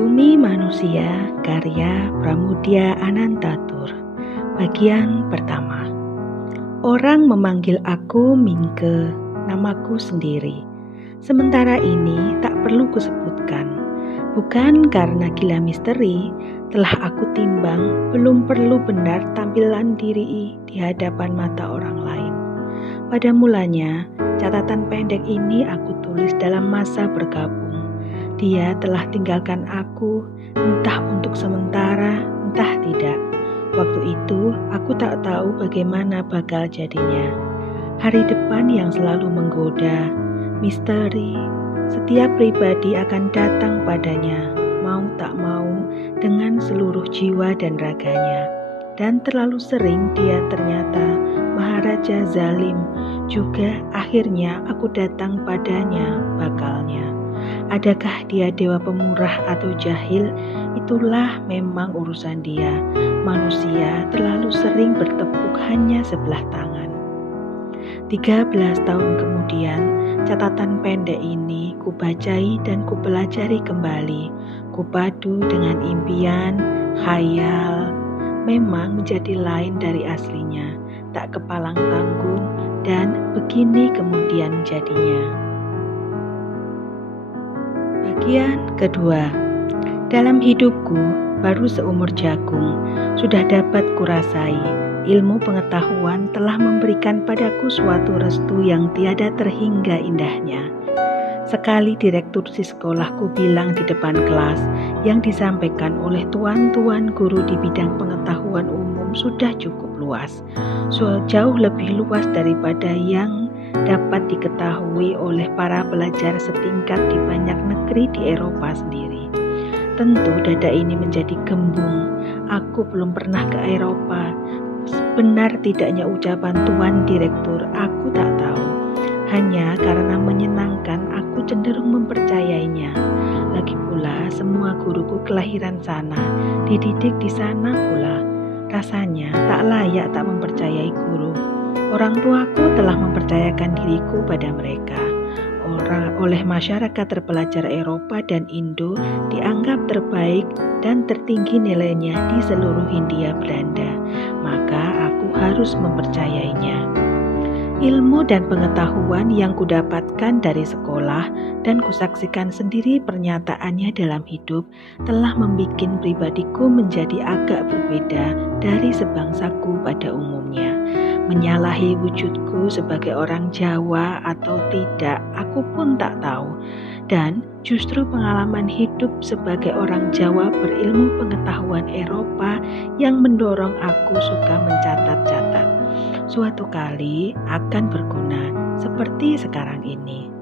Bumi Manusia karya Pramudia Anantatur. Bagian pertama. Orang memanggil aku Mingke, namaku sendiri. Sementara ini tak perlu kusebutkan. Bukan karena gila misteri, telah aku timbang belum perlu benar tampilan diri di hadapan mata orang lain. Pada mulanya, catatan pendek ini aku tulis dalam masa bergabung. Dia telah tinggalkan aku, entah untuk sementara, entah tidak. Waktu itu, aku tak tahu bagaimana bakal jadinya. Hari depan yang selalu menggoda, misteri, setiap pribadi akan datang padanya, mau tak mau, dengan seluruh jiwa dan raganya. Dan terlalu sering dia ternyata Maharaja zalim, juga akhirnya aku datang padanya bakalnya. Adakah dia dewa pemurah atau jahil? Itulah memang urusan dia. Manusia terlalu sering bertepuk hanya sebelah tangan. 13 tahun kemudian, catatan pendek ini kubacai dan kupelajari kembali. Kupadu dengan impian, khayal, memang menjadi lain dari aslinya, tak kepalang tanggung, dan begini kemudian jadinya. Bagian kedua. Dalam hidupku, baru seumur jagung, sudah dapat kurasai, ilmu pengetahuan telah memberikan padaku suatu restu yang tiada terhingga indahnya. Sekali direktur di sekolahku bilang di depan kelas, yang disampaikan oleh tuan-tuan guru di bidang pengetahuan umum sudah cukup luas, jauh lebih luas daripada yang dapat diketahui oleh para pelajar setingkat di banyak negeri di Eropa sendiri. Tentu dada ini menjadi gembung. Aku belum pernah ke Eropa. Benar tidaknya ucapan tuan direktur, aku tak tahu. Hanya karena menyenangkan, aku cenderung mempercayainya. Lagi pula, semua guruku kelahiran sana, dididik di sana pula. Rasanya tak layak tak mempercayai guru. Orang tuaku telah mempercayakan diriku pada mereka. Oleh masyarakat terpelajar Eropa dan Indo dianggap terbaik dan tertinggi nilainya di seluruh Hindia Belanda. Maka aku harus mempercayainya. Ilmu dan pengetahuan yang kudapatkan dari sekolah dan kusaksikan sendiri pernyataannya dalam hidup telah membuat pribadiku menjadi agak berbeda dari sebangsaku pada umumnya. Menyalahi wujudku sebagai orang Jawa atau tidak, aku pun tak tahu. Dan justru pengalaman hidup sebagai orang Jawa berilmu pengetahuan Eropa yang mendorong aku suka mencatat-catat. Suatu kali akan berguna, seperti sekarang ini.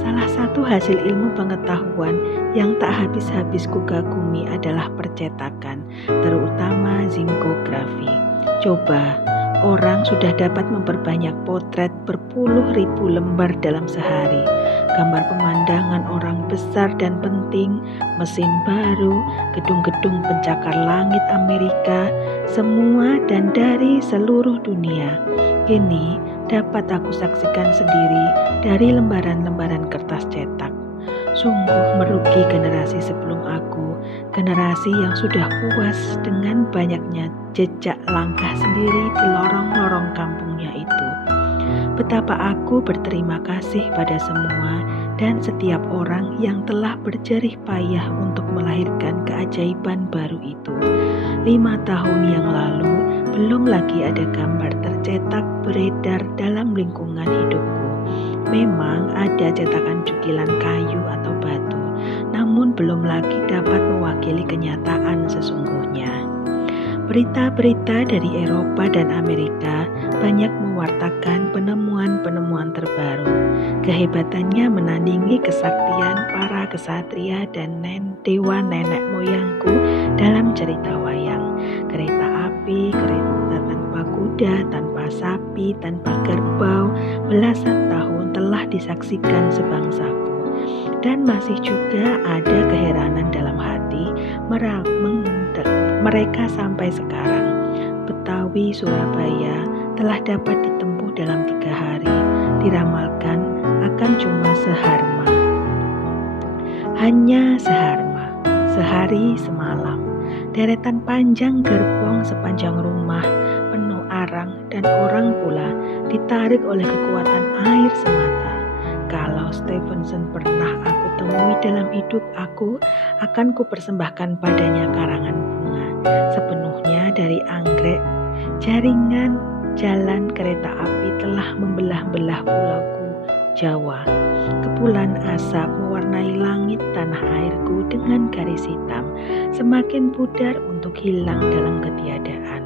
Salah satu hasil ilmu pengetahuan yang tak habis-habis kugagumi adalah percetakan, terutama zinkografi. Coba, orang sudah dapat memperbanyak potret berpuluh ribu lembar dalam sehari. Gambar pemandangan orang besar dan penting, mesin baru, gedung-gedung pencakar langit Amerika, semua dan dari seluruh dunia. Kini dapat aku saksikan sendiri dari lembaran-lembaran kertas cetak. Sungguh merugi generasi sebelum aku, generasi yang sudah puas dengan banyaknya jejak langkah sendiri di lorong-lorong kampungnya itu. Betapa aku berterima kasih pada semua dan setiap orang yang telah berjerih payah untuk melahirkan keajaiban baru itu. 5 tahun yang lalu, belum lagi ada gambar tercetak beredar dalam lingkungan hidupku. Memang ada cetakan cukilan kayu atau batu, namun belum lagi dapat mewakili kenyataan sesungguhnya. Berita-berita dari Eropa dan Amerika banyak mewartakan penemuan-penemuan terbaru. Kehebatannya menandingi kesaktian para kesatria dan dewa nenek moyangku dalam cerita wayang. Kereta api, kereta tanpa kuda, tanpa sapi, tanpa kerbau, belasan tahun telah disaksikan sebangsaku. Dan masih juga ada keheranan dalam hati mereka sampai sekarang. Betawi Surabaya telah dapat ditempuh dalam 3 hari, diramalkan akan cuma seharma. Hanya seharma. sehari semalam. Deretan panjang gerbong sepanjang rumah, penuh arang dan orang pula, ditarik oleh kekuatan air semata. Kalau Stevenson pernah aku temui dalam hidup aku, akan kupersembahkan padanya karangan bunga, sepenuhnya dari anggrek. Jaringan jalan kereta api telah membelah-belah pulauku Jawa. Kepulan asap mewarnai langit tanah airku dengan garis hitam, semakin pudar untuk hilang dalam ketiadaan.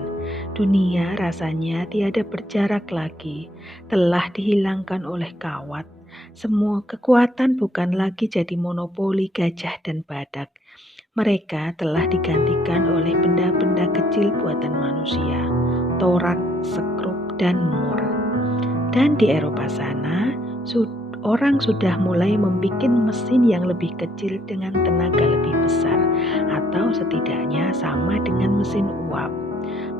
Dunia rasanya tiada berjarak lagi, telah dihilangkan oleh kawat. Semua kekuatan bukan lagi jadi monopoli gajah dan badak. Mereka telah digantikan oleh benda-benda kecil buatan manusia, torak, sekrup, dan mur. Dan di Eropa sana, orang sudah mulai membuat mesin yang lebih kecil dengan tenaga lebih besar, atau setidaknya sama dengan mesin uap.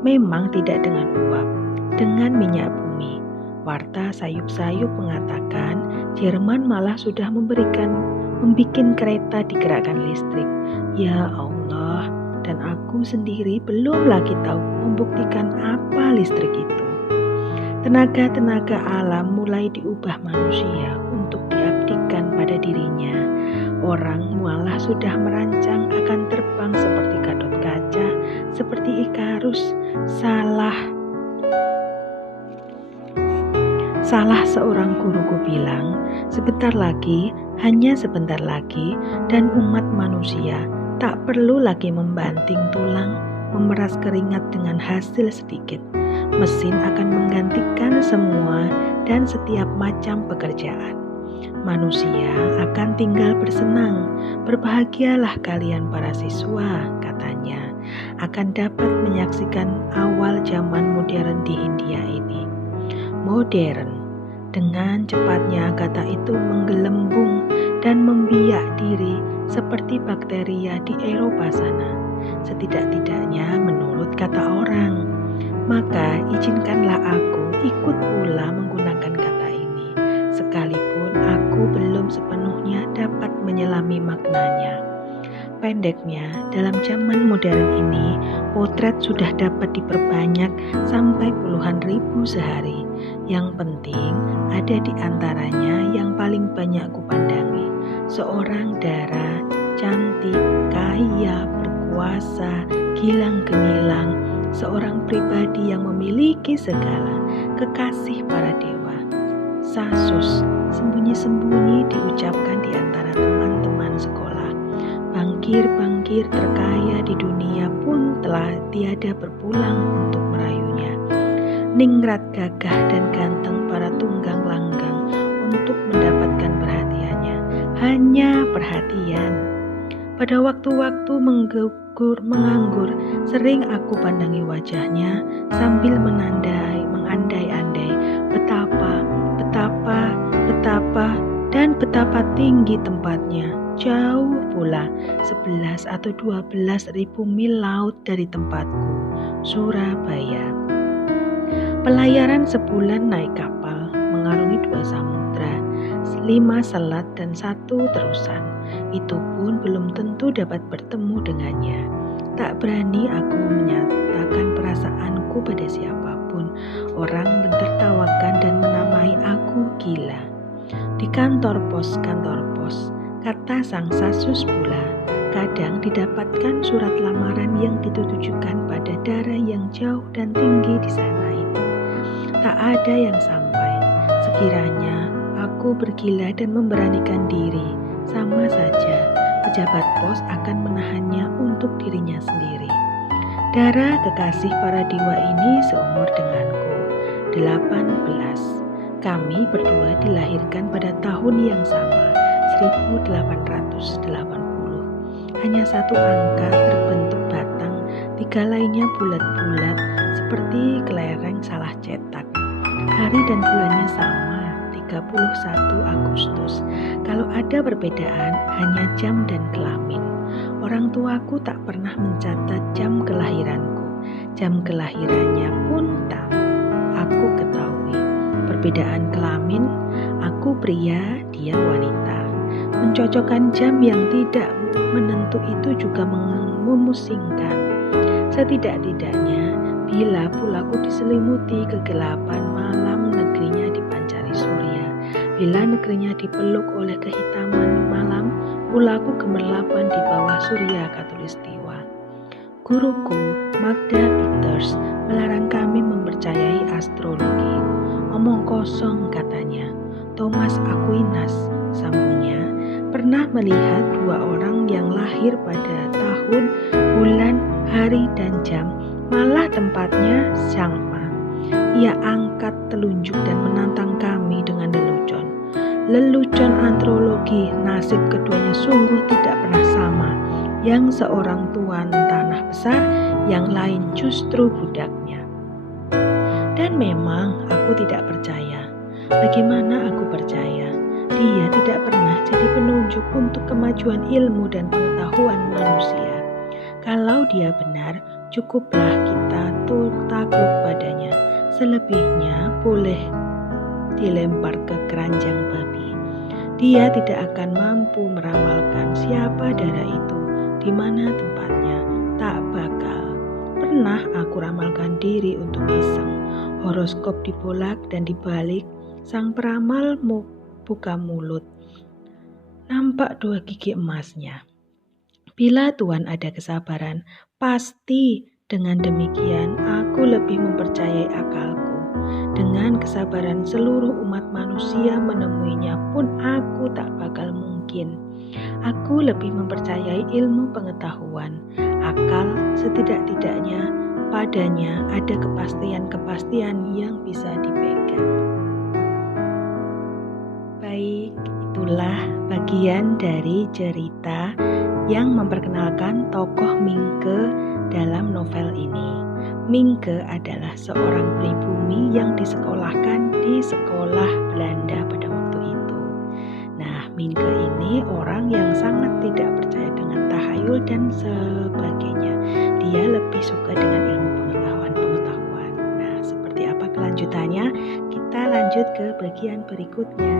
Memang tidak dengan uap, dengan minyak bumi. Warta sayup-sayup mengatakan Jerman malah sudah membuat kereta digerakkan listrik. Ya Allah, dan aku sendiri belum lagi tahu membuktikan apa listrik itu. Tenaga-tenaga alam mulai diubah manusia untuk diabdikan pada dirinya. Orang malah sudah merancang akan terbang seperti Gatot Kaca, seperti Ikarus. Salah seorang guruku bilang, sebentar lagi, hanya sebentar lagi, dan umat manusia tak perlu lagi membanting tulang, memeras keringat dengan hasil sedikit. Mesin akan menggantikan semua dan setiap macam pekerjaan. Manusia akan tinggal bersenang. Berbahagialah kalian para siswa, katanya, akan dapat menyaksikan awal zaman modern di Hindia ini. Modern, dengan cepatnya kata itu menggelembung dan membiak diri seperti bakteria di Eropa sana, setidak-tidaknya menurut kata orang. Maka izinkanlah aku ikut pula menggunakan kata ini, sekalipun aku belum sepenuhnya dapat menyelami maknanya. Pendeknya, dalam zaman modern ini, potret sudah dapat diperbanyak sampai puluhan ribu sehari. Yang penting, ada di antaranya yang paling banyak kupandangi. Seorang dara, cantik, kaya, berkuasa, gilang gemilang, seorang pribadi yang memiliki segala, kekasih para dewa. Sasus, sembunyi-sembunyi diucapkan di antara teman-teman sekolah. Bangkir-bangkir terkaya di dunia pun telah tiada berpulang untuk merayunya. Ningrat gagah dan ganteng para tunggang langgang untuk mendapatkan perhatiannya. Hanya perhatian. Pada waktu-waktu menganggur, sering aku pandangi wajahnya sambil mengandai-andai betapa tinggi tempatnya. Jauh pula, 11 atau 12 ribu mil laut dari tempatku, Surabaya. Pelayaran sebulan naik kapal, mengarungi 2 samudra, 5 selat dan 1 terusan. Itu pun belum tentu dapat bertemu dengannya. Tak berani aku menyatakan perasaanku pada siapapun. Orang mentertawakan dan menamai aku gila. Di kantor pos, kata sang Sasus pula, kadang didapatkan surat lamaran yang ditujukan pada dara yang jauh dan tinggi di sana itu. Tak ada yang sampai. Sekiranya aku bergila dan memberanikan diri, sama saja pejabat pos akan menahannya untuk dirinya sendiri. Dara kekasih para dewa ini seumur denganku, 18. Kami berdua dilahirkan pada tahun yang sama, 1880. Hanya satu angka terbentuk batang, 3 lainnya bulat-bulat seperti kelereng salah cetak. Hari dan bulannya sama, 31 Agustus. Kalau ada perbedaan, hanya jam dan kelamin. Orang tuaku tak pernah mencatat jam kelahiranku. Jam kelahirannya pun tak aku ketahui. Perbedaan kelamin, aku pria, dia wanita. Mencocokkan jam yang tidak menentu waktu itu juga memusingkan. Setidak-tidaknya, bila pulaku diselimuti kegelapan malam, negerinya dipancari surya. Bila negerinya dipeluk oleh kehitaman malam, pulaku gemerlapan di bawah surya khatulistiwa. Guruku, Magda Peters, melarang kami mempercayai astrologi. Omong kosong, katanya. Thomas Aquinas, sambungnya, pernah melihat dua orang yang lahir pada tahun, bulan, hari, dan jam, malah tempatnya sama. Ia angkat telunjuk dan menantang kami dengan lelucon. Lelucon astrologi, nasib keduanya sungguh tidak pernah sama. Yang seorang tuan tanah besar, yang lain justru budaknya. Dan memang aku tidak percaya. Bagaimana aku percaya? Dia tidak pernah jadi penunjuk untuk kemajuan ilmu dan pengetahuan manusia. Kalau dia benar, cukuplah kita takluk padanya. Selebihnya boleh dilempar ke keranjang babi. Dia tidak akan mampu meramalkan siapa darah itu, di mana tempatnya, tak bakal. Pernah aku ramalkan diri untuk iseng. Horoskop dibolak dan dibalik, sang peramal buka mulut. Nampak 2 gigi emasnya. Bila Tuhan ada kesabaran, pasti dengan demikian aku lebih mempercayai akalku. Dengan kesabaran seluruh umat manusia menemuinya pun aku tak bakal mungkin. Aku lebih mempercayai ilmu pengetahuan. Akal setidak-tidaknya padanya ada kepastian-kepastian yang bisa dipegang. Baik, itulah bagian dari cerita yang memperkenalkan tokoh Mingke dalam novel ini. Mingke adalah seorang pribumi yang disekolahkan di sekolah Belanda pada waktu itu. Nah, Mingke ini orang yang sangat tidak percaya dengan tahayul dan sebagainya. Dia lebih suka dengan ilmu pengetahuan. Nah, seperti apa kelanjutannya? Kita lanjut ke bagian berikutnya.